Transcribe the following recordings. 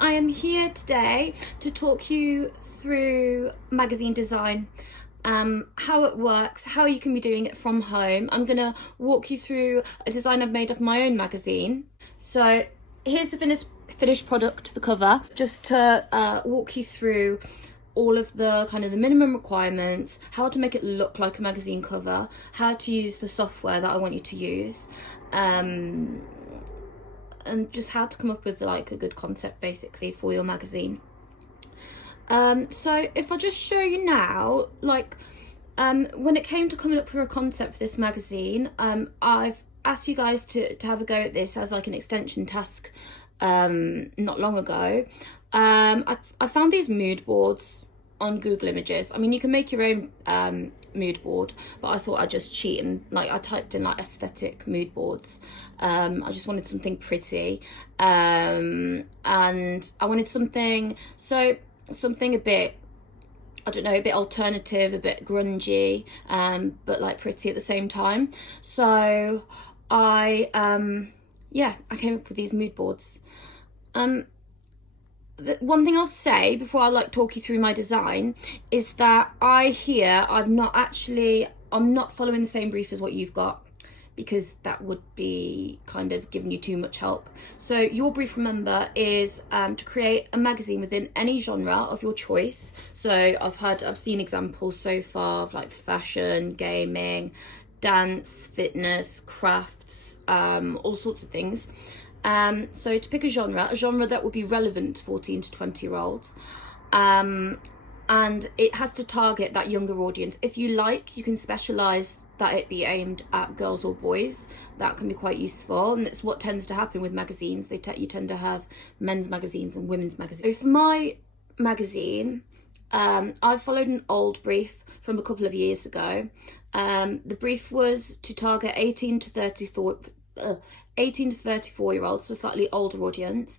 I am here today to talk you through magazine design, how it works, how you can be doing it from home. I'm going to walk you through a design I've made of my own magazine. So here's the finished product, the cover, just to walk you through all of the kind of the minimum requirements, how to make it look like a magazine cover, how to use the software that I want you to use, and just how to come up with like a good concept basically for your magazine. So if I just show you now, when it came to coming up with a concept for this magazine, I've asked you guys to have a go at this as like an extension task not long ago. I found these mood boards on Google Images. I mean, you can make your own mood board, but I thought I'd just cheat and I typed in like aesthetic mood boards. I just wanted something pretty, and I wanted something a bit, I don't know, a bit alternative, a bit grungy, but like pretty at the same time. So I came up with these mood boards. One thing I'll say before I talk you through my design is that I'm not following the same brief as what you've got, because that would be kind of giving you too much help. So your brief, remember, is to create a magazine within any genre of your choice. So I've seen examples so far of like fashion, gaming, dance, fitness, crafts, all sorts of things. So to pick a genre that would be relevant to 14 to 20-year-olds, and it has to target that younger audience. If you like, you can specialise that it be aimed at girls or boys. That can be quite useful, and it's what tends to happen with magazines. You tend to have men's magazines and women's magazines. So for my magazine, I've followed an old brief from a couple of years ago. The brief was to target 18 to 34-year-olds, so slightly older audience.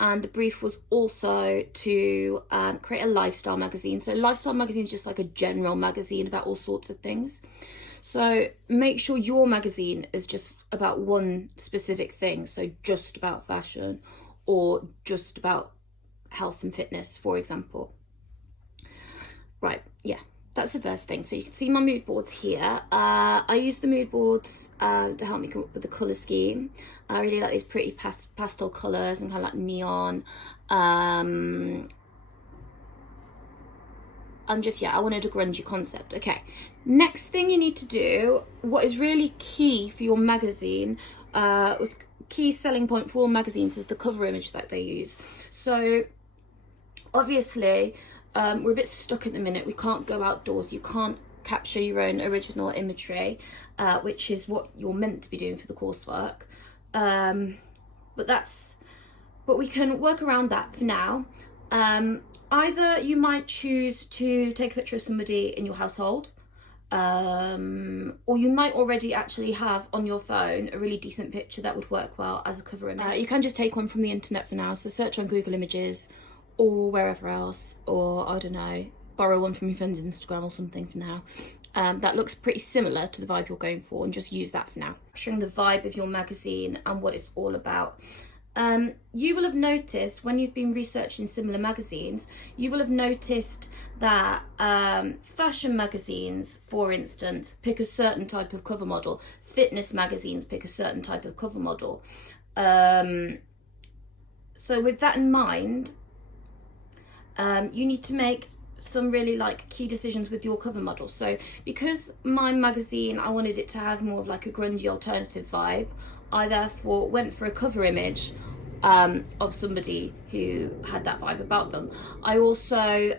And the brief was also to create a lifestyle magazine. So lifestyle magazine is just like a general magazine about all sorts of things. So make sure your magazine is just about one specific thing. So just about fashion or just about health and fitness, for example. Right, yeah. That's the first thing. So you can see my mood boards here. I use the mood boards to help me come up with the colour scheme. I really like these pretty pastel colours and kind of like neon. And just, I wanted a grungy concept. Okay, next thing you need to do, what is really key for your magazine, key selling point for all magazines is the cover image that they use. So obviously, we're a bit stuck at the minute. We can't go outdoors. You can't capture your own original imagery, which is what you're meant to be doing for the coursework. But we can work around that for now. Either you might choose to take a picture of somebody in your household, or you might already actually have on your phone a really decent picture that would work well as a cover image. You can just take one from the internet for now. So search on Google Images or wherever else, or I don't know, borrow one from your friend's Instagram or something for now. That looks pretty similar to the vibe you're going for, and just use that for now. Capturing the vibe of your magazine and what it's all about. You will have noticed when you've been researching similar magazines, you will have noticed that fashion magazines, for instance, pick a certain type of cover model. Fitness magazines pick a certain type of cover model. So with that in mind, you need to make some really key decisions with your cover model. So because my magazine, I wanted it to have more of like a grungy alternative vibe, I therefore went for a cover image of somebody who had that vibe about them. I also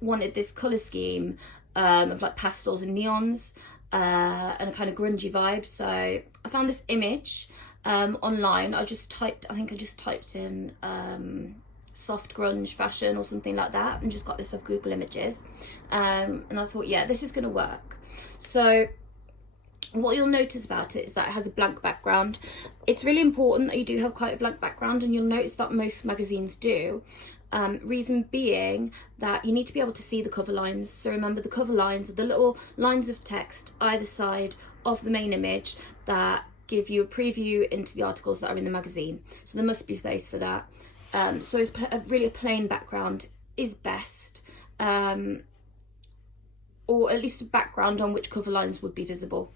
wanted this colour scheme of like pastels and neons and a kind of grungy vibe. So I found this image online. I think I just typed in soft grunge fashion or something like that, and just got this off Google Images, and I thought, yeah, this is going to work. So what you'll notice about it is that it has a blank background. It's really important that you do have quite a blank background, and you'll notice that most magazines do. Reason being that you need to be able to see the cover lines. So remember, the cover lines are the little lines of text either side of the main image that give you a preview into the articles that are in the magazine. So there must be space for that. So it's really a plain background is best, or at least a background on which cover lines would be visible.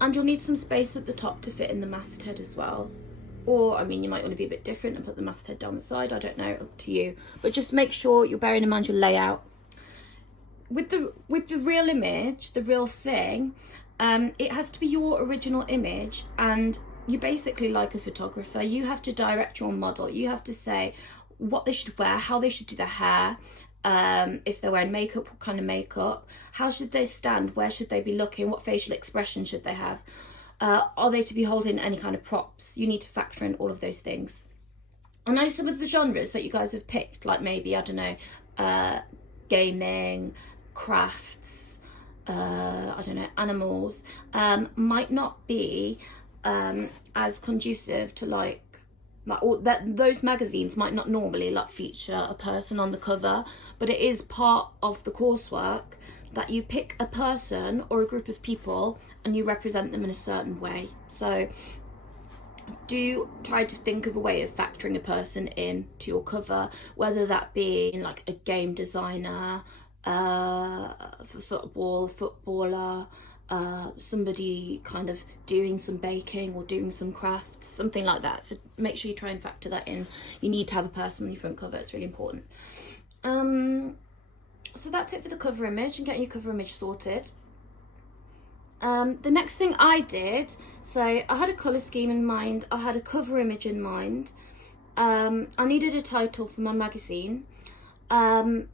And you'll need some space at the top to fit in the masthead as well. Or, I mean, you might want to be a bit different and put the masthead down the side, I don't know, up to you. But just make sure you're bearing in mind your layout. With the real image, the real thing, it has to be your original image, and you're basically like a photographer. You have to direct your model. You have to say what they should wear, how they should do their hair, if they're wearing makeup, what kind of makeup, how should they stand, where should they be looking, what facial expression should they have, are they to be holding any kind of props? You need to factor in all of those things. I know some of the genres that you guys have picked, like maybe, I don't know, gaming, crafts, I don't know, animals, might not be as conducive to like or that those magazines might not normally like feature a person on the cover, but it is part of the coursework that you pick a person or a group of people and you represent them in a certain way. So do try to think of a way of factoring a person in to your cover, whether that be like a game designer, for footballer, somebody kind of doing some baking or doing some crafts, something like that. So make sure you try and factor that in. You need to have a person on your front cover, it's really important. So that's it for the cover image and getting your cover image sorted. The next thing I did, so I had a colour scheme in mind, I had a cover image in mind, I needed a title for my magazine, and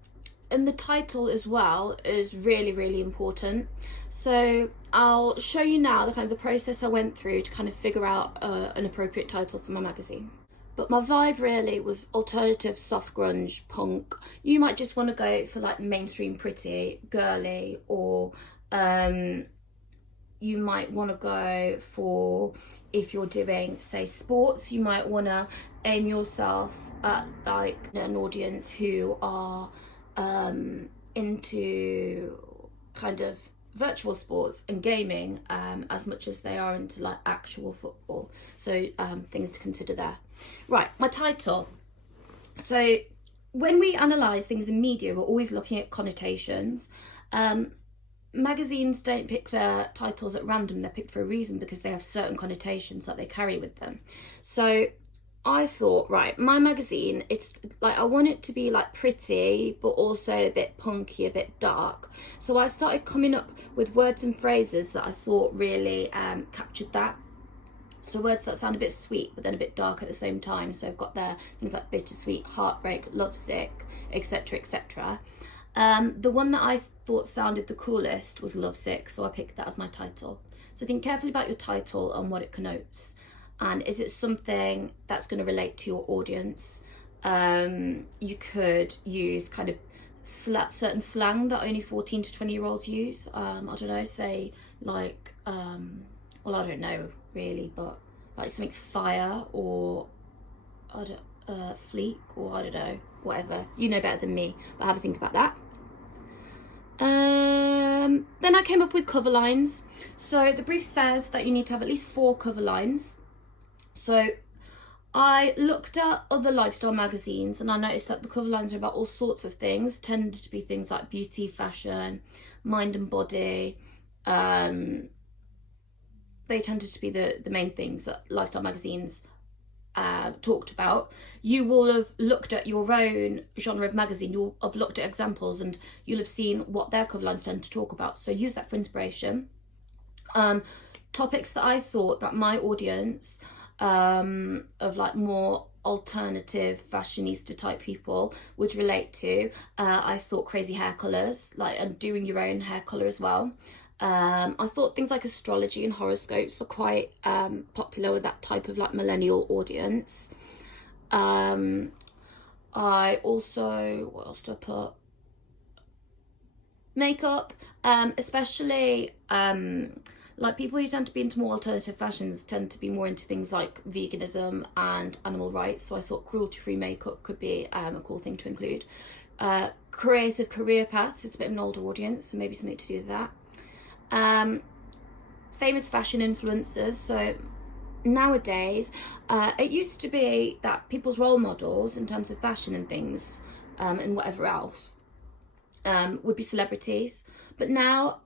the title as well is really, really important. So I'll show you now the kind of the process I went through to kind of figure out an appropriate title for my magazine. But my vibe really was alternative, soft grunge, punk. You might just want to go for like mainstream, pretty, girly, or you might want to go for, if you're doing, say, sports, you might want to aim yourself at like an audience who are into kind of virtual sports and gaming as much as they are into like actual football. So things to consider there. Right, my title. So when we analyse things in media, we're always looking at connotations. Magazines don't pick their titles at random, they're picked for a reason because they have certain connotations that they carry with them. So I thought, right, my magazine, it's like I want it to be like pretty but also a bit punky, a bit dark. So I started coming up with words and phrases that I thought really captured that. So words that sound a bit sweet but then a bit dark at the same time. So I've got there things like bittersweet, heartbreak, lovesick, etc, etc. The one that I thought sounded the coolest was lovesick, so I picked that as my title. So think carefully about your title and what it connotes. And is it something that's going to relate to your audience? You could use kind of certain slang that only 14 to 20-year-olds use. I don't know, say like, well, I don't know really, but like something's fire or fleek or I don't know, whatever. You know better than me, but have a think about that. Then I came up with cover lines. So the brief says that you need to have at least 4 cover lines. So I looked at other lifestyle magazines and I noticed that the cover lines are about all sorts of things, tend to be things like beauty, fashion, mind and body. They tended to be the main things that lifestyle magazines talked about. You will have looked at your own genre of magazine, you'll have looked at examples and you'll have seen what their cover lines tend to talk about. So use that for inspiration. Topics that I thought that my audience of like more alternative fashionista type people would relate to. I thought crazy hair colours, like, and doing your own hair colour as well. I thought things like astrology and horoscopes are quite popular with that type of like millennial audience. I also, what else do I put? Makeup, especially like people who tend to be into more alternative fashions tend to be more into things like veganism and animal rights. So I thought cruelty-free makeup could be a cool thing to include. Creative career paths, it's a bit of an older audience, so maybe something to do with that. Famous fashion influencers, so nowadays, it used to be that people's role models in terms of fashion and things, and whatever else, would be celebrities. But now,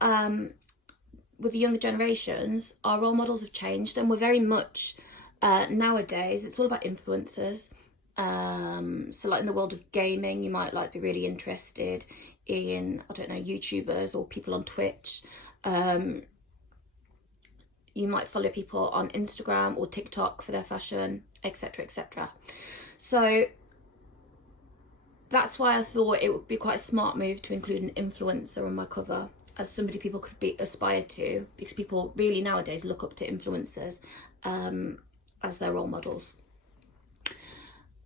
with the younger generations, our role models have changed, and we're very much, nowadays, it's all about influencers. So like in the world of gaming, you might like be really interested in, I don't know, YouTubers or people on Twitch. You might follow people on Instagram or TikTok for their fashion, etc, etc. So that's why I thought it would be quite a smart move to include an influencer on my cover as somebody people could be aspire to, because people really nowadays look up to influencers as their role models.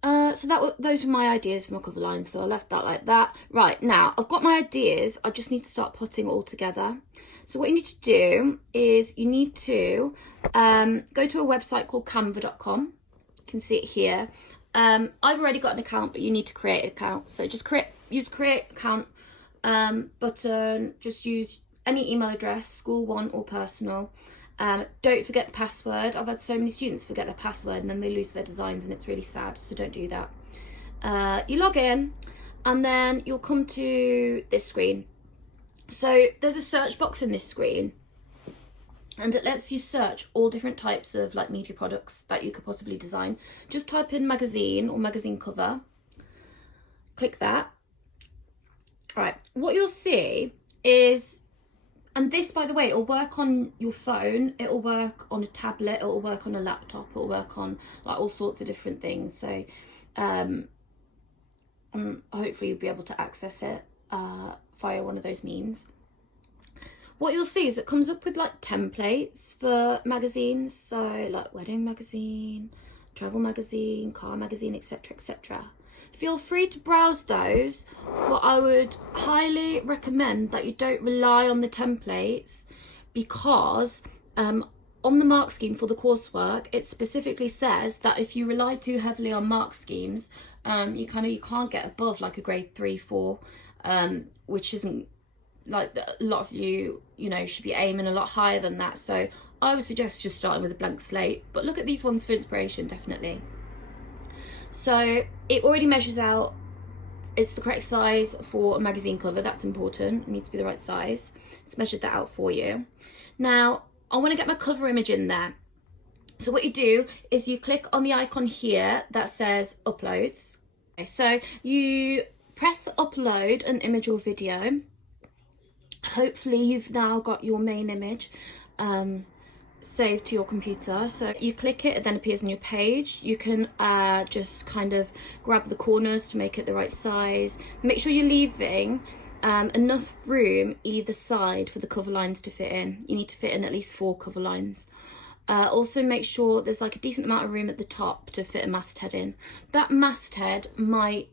So those were my ideas for my cover line, so I left that like that. Right, now I've got my ideas, I just need to start putting it all together. So what you need to do is you need to go to a website called canva.com. You can see it here. I've already got an account, but you need to create an account. So just use the create account button, just use any email address, school one or personal. Don't forget the password. I've had so many students forget their password and then they lose their designs, and it's really sad, so don't do that. You log in and then you'll come to this screen. So there's a search box in this screen, and it lets you search all different types of like media products that you could possibly design. Just type in magazine or magazine cover, click that. Right, what you'll see is, and this, by the way, it'll work on your phone, it'll work on a tablet, it'll work on a laptop, it'll work on like all sorts of different things. So hopefully you'll be able to access it via one of those means. What you'll see is it comes up with like templates for magazines, so like wedding magazine, travel magazine, car magazine, etc, etc. Feel free to browse those, but I would highly recommend that you don't rely on the templates, because on the mark scheme for the coursework, it specifically says that if you rely too heavily on mark schemes, you can't get above like a grade 3, 4, which isn't like a lot of you should be aiming a lot higher than that. So I would suggest just starting with a blank slate, but look at these ones for inspiration, definitely. So it already measures out, it's the correct size for a magazine cover. That's important, it needs to be the right size. It's measured that out for you. Now I want to get my cover image in there. So what you do is you click on the icon here that says uploads. Okay, so you press upload an image or video. Hopefully you've now got your main image saved to your computer. So you click it, it then appears on your page. You can just kind of grab the corners to make it the right size. Make sure you're leaving enough room either side for the cover lines to fit in. You need to fit in at least 4 cover lines. Also make sure there's like a decent amount of room at the top to fit a masthead in. That masthead might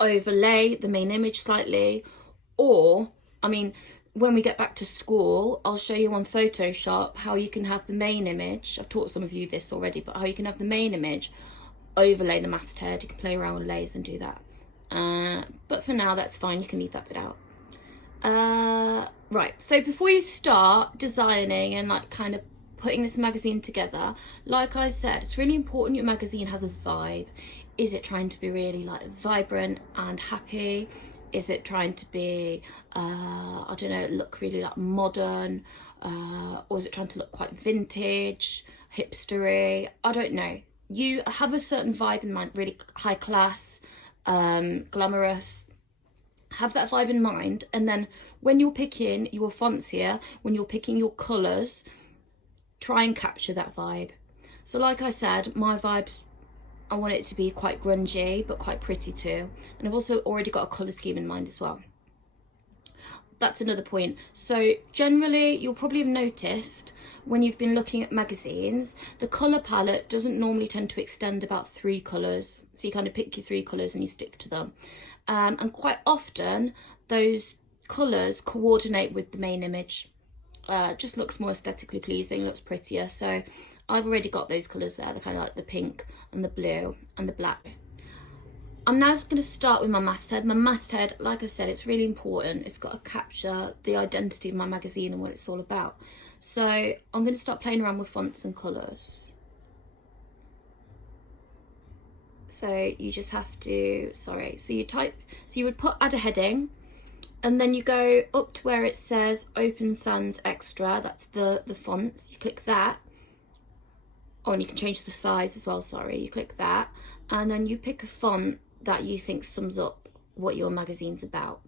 overlay the main image slightly, or, I mean, when we get back to school, I'll show you on Photoshop how you can have the main image. I've taught some of you this already, but how you can have the main image overlay the masthead. You can play around with layers and do that. But for now, that's fine. You can leave that bit out. Right, so before you start designing and like kind of putting this magazine together, like I said, it's really important your magazine has a vibe. Is it trying to be really like vibrant and happy? Is it trying to be, I don't know, look really like modern? Or is it trying to look quite vintage, hipstery? I don't know. You have a certain vibe in mind, really high class, glamorous. Have that vibe in mind, and then when you're picking your fonts here, when you're picking your colours, try and capture that vibe. So like I said, my vibes, I want it to be quite grungy but quite pretty too, and I've also already got a colour scheme in mind as well. That's another point. So generally you'll probably have noticed when you've been looking at magazines, the colour palette doesn't normally tend to extend about 3 colours. So you kind of pick your 3 colours and you stick to them. And quite often those colours coordinate with the main image. Just looks more aesthetically pleasing, looks prettier. So I've already got those colours there. They're kind of like the pink and the blue and the black. I'm now just going to start with my masthead. My masthead, like I said, it's really important. It's got to capture the identity of my magazine and what it's all about. So I'm going to start playing around with fonts and colours. So you just have to, so you would add a heading, and then you go up to where it says Open Sans Extra, that's the fonts, you click that. Oh, and you can change the size as well, you click that, and then you pick a font that you think sums up what your magazine's about.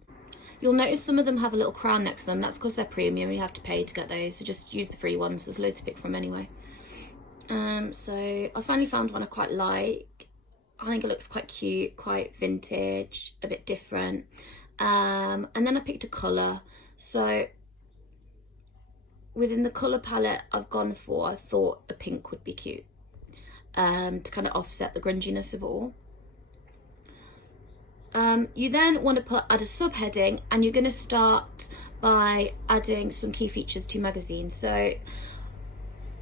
You'll notice some of them have a little crown next to them. That's because they're premium, you have to pay to get those, so just use the free ones, there's loads to pick from anyway. So I finally found one I quite like. I think it looks quite cute, quite vintage, a bit different. And then I picked a colour. So within the colour palette I've gone for, I thought a pink would be cute, to kind of offset the grunginess of it all. You then want to add a subheading, and you're going to start by adding some key features to magazines. So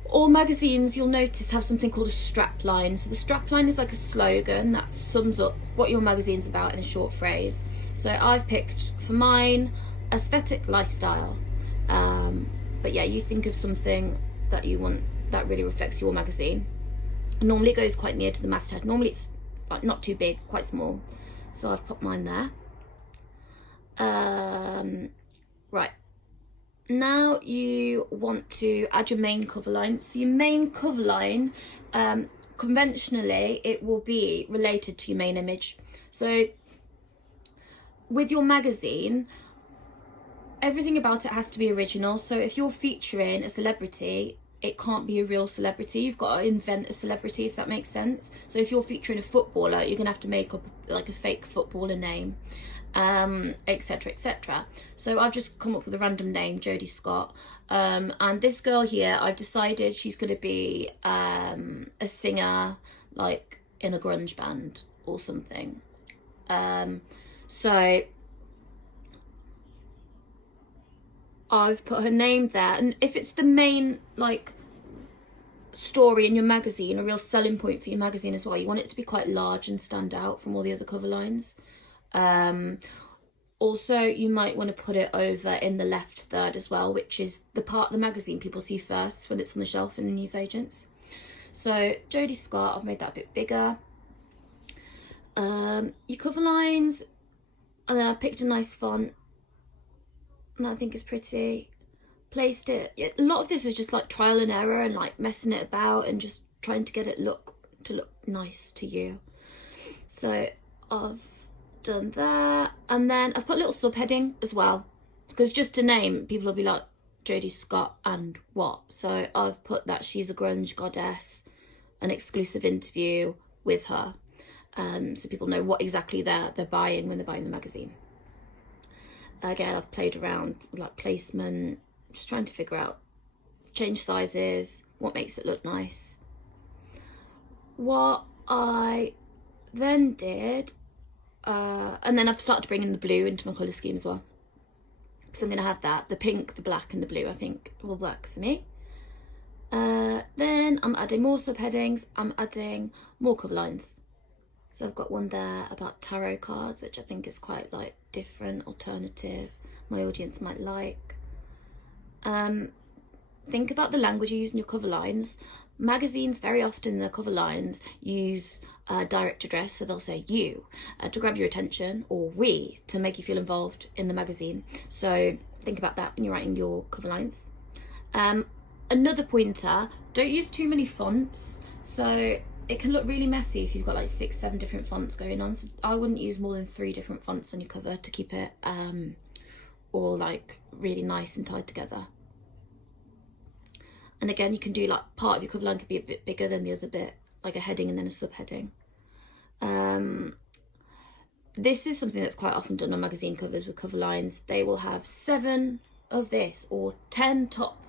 all magazines, you'll notice, have something called a strapline. So the strapline is like a slogan that sums up what your magazine's about in a short phrase. So I've picked for mine aesthetic lifestyle. But yeah, you think of something that you want that really reflects your magazine. Normally it goes quite near to the masthead. Normally it's like not too big, quite small. So I've put mine there. Right. Now you want to add your main cover line. So your main cover line, conventionally, it will be related to your main image. So with your magazine, everything about it has to be original. So if you're featuring a celebrity, it can't be a real celebrity. You've got to invent a celebrity, if that makes sense. So if you're featuring a footballer, you're gonna have to make up like a fake footballer name, etc, etc. So I've just come up with a random name, Jodie Scott, and this girl here, I've decided she's going to be a singer, like in a grunge band or something. So I've put her name there, and if it's the main like story in your magazine, a real selling point for your magazine as well, you want it to be quite large and stand out from all the other cover lines. Also, you might want to put it over in the left third as well, which is the part of the magazine people see first when it's on the shelf in the newsagents. So Jodie Scott, I've made that a bit bigger. Your cover lines, and then I've picked a nice font that I think is pretty. Placed it, a lot of this is just like trial and error and like messing it about and just trying to get it look nice to you. So I've done that, and then I've put a little subheading as well, because just to name, people will be like, Jodie Scott and what? So I've put that she's a grunge goddess, an exclusive interview with her, so people know what exactly they're buying when they're buying the magazine. Again, I've played around with like placement, just trying to figure out, change sizes, what makes it look nice. What I then did, and then I've started to bring in the blue into my colour scheme as well, because I'm going to have that, the pink, the black and the blue, I think will work for me. Then I'm adding more subheadings, I'm adding more cover lines. So I've got one there about tarot cards, which I think is quite like different, alternative, my audience might like. Think about the language you use in your cover lines. Magazines very often in their cover lines use direct address, so they'll say you to grab your attention, or we to make you feel involved in the magazine. So think about that when you're writing your cover lines. Another pointer, don't use too many fonts. So it can look really messy if you've got like 6-7 different fonts going on. So I wouldn't use more than 3 different fonts on your cover to keep it all like really nice and tied together. And again, you can do like part of your cover line could be a bit bigger than the other bit, like a heading and then a subheading. This is something that's quite often done on magazine covers with cover lines. They will have 7 of this or 10 top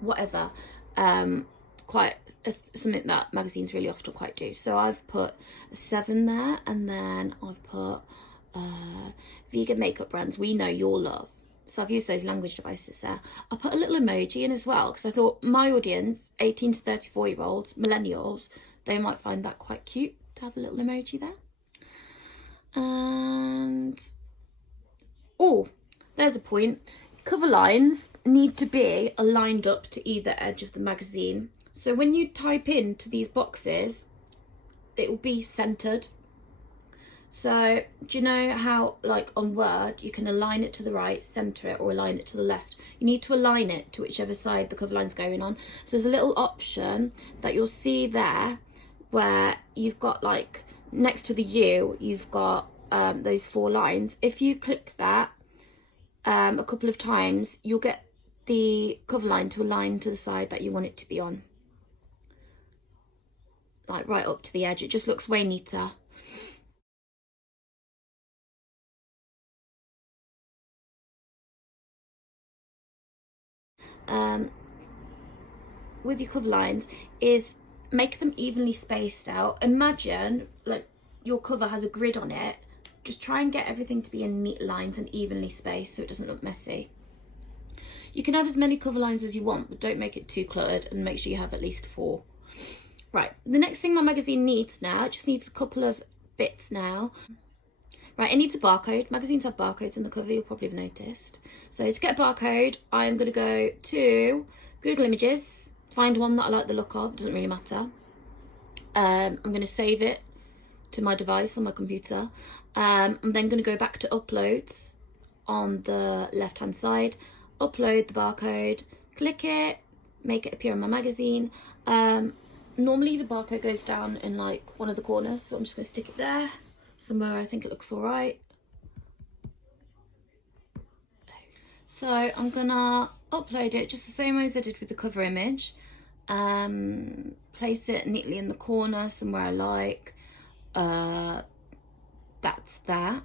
whatever, something that magazines really often quite do. So I've put a 7 there, and then I've put vegan makeup brands we know you'll love. So I've used those language devices there. I put a little emoji in as well, because I thought my audience, 18 to 34 year olds, millennials, they might find that quite cute to have a little emoji there. And oh, there's a point. Cover lines need to be aligned up to either edge of the magazine. So when you type into these boxes, it will be centered. So do you know how, like on Word, you can align it to the right, center it, or align it to the left? You need to align it to whichever side the cover line's going on. So there's a little option that you'll see there where you've got, like, next to the U, you've got those 4 lines. If you click that a couple of times, you'll get the cover line to align to the side that you want it to be on. Like right up to the edge. It just looks way neater. With your cover lines is make them evenly spaced out. Imagine like your cover has a grid on it. Just try and get everything to be in neat lines and evenly spaced so it doesn't look messy. You can have as many cover lines as you want, but don't make it too cluttered, and make sure you have at least 4. Right, the next thing my magazine needs now, it just needs a couple of bits now. Right, it needs a barcode. Magazines have barcodes on the cover, you'll probably have noticed. So to get a barcode, I'm going to go to Google Images, find one that I like the look of, doesn't really matter. I'm going to save it to my device on my computer. I'm then going to go back to uploads on the left hand side, upload the barcode, click it, make it appear on my magazine. Normally the barcode goes down in like one of the corners, so I'm just going to stick it there somewhere I think it looks all right. So I'm gonna upload it just the same way as I did with the cover image. Place it neatly in the corner somewhere I like. That's that.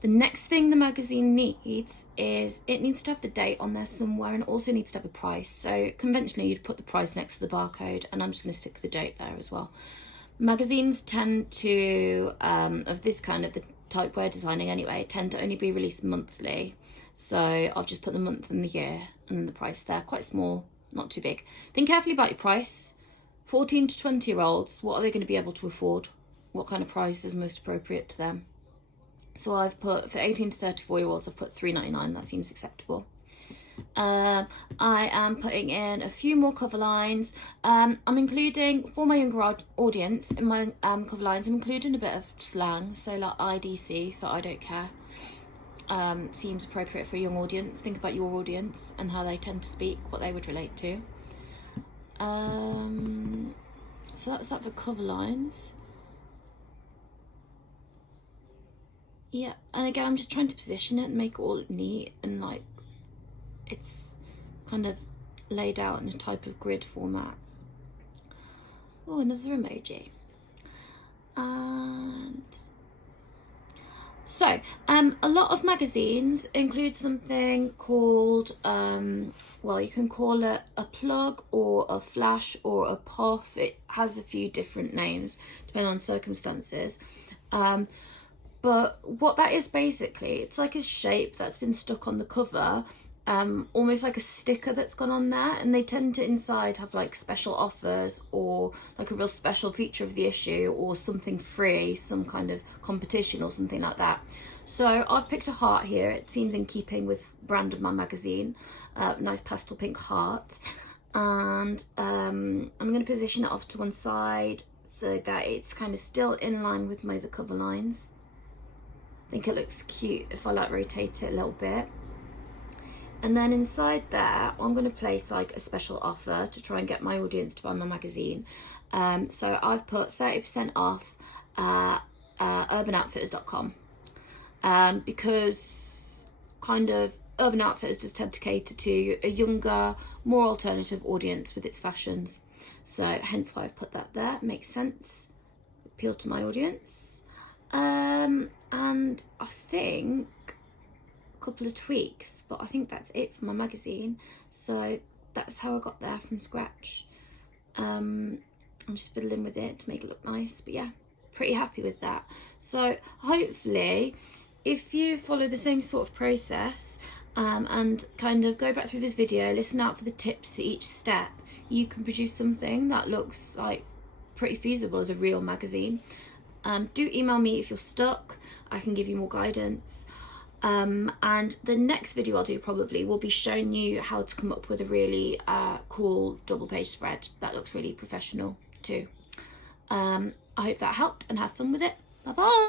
The next thing the magazine needs is it needs to have the date on there somewhere, and also needs to have a price. So conventionally you'd put the price next to the barcode, and I'm just going to stick the date there as well. Magazines tend to, of this kind of the type we're designing anyway, tend to only be released monthly. So I've just put the month and the year and then the price there, quite small, not too big. Think carefully about your price. 14 to 20-year-olds, what are they going to be able to afford? What kind of price is most appropriate to them? So I've put, for 18 to 34-year-olds, I've put $3.99, that seems acceptable. I am putting in a few more cover lines. I'm including, for my younger audience, in my cover lines, I'm including a bit of slang, so like IDC for I don't care. Seems appropriate for a young audience. Think about your audience and how they tend to speak, what they would relate to. So that's that for cover lines. Yeah, and again, I'm just trying to position it and make it all neat and like it's kind of laid out in a type of grid format. Oh, another emoji. And so a lot of magazines include something called well, you can call it a plug or a flash or a puff. It has a few different names depending on circumstances. But what that is basically, it's like a shape that's been stuck on the cover, almost like a sticker that's gone on there, and they tend to inside have like special offers or like a real special feature of the issue or something free, some kind of competition or something like that. So I've picked a heart here. It seems in keeping with the brand of my magazine, nice pastel pink heart. And I'm going to position it off to one side so that it's kind of still in line with my other cover lines. I think it looks cute if I like rotate it a little bit. And then inside there, I'm going to place like a special offer to try and get my audience to buy my magazine. So I've put 30% off urbanoutfitters.com because kind of Urban Outfitters just tend to cater to a younger, more alternative audience with its fashions. So hence why I've put that there. It makes sense. Appeal to my audience. And I think a couple of tweaks, but I think that's it for my magazine. So that's how I got there from scratch. I'm just fiddling with it to make it look nice, but yeah, pretty happy with that. So hopefully if you follow the same sort of process and kind of go back through this video, listen out for the tips at each step, you can produce something that looks like pretty feasible as a real magazine. Do email me if you're stuck. I can give you more guidance. And the next video I'll do probably will be showing you how to come up with a really cool double page spread that looks really professional too. I hope that helped, and have fun with it. Bye bye.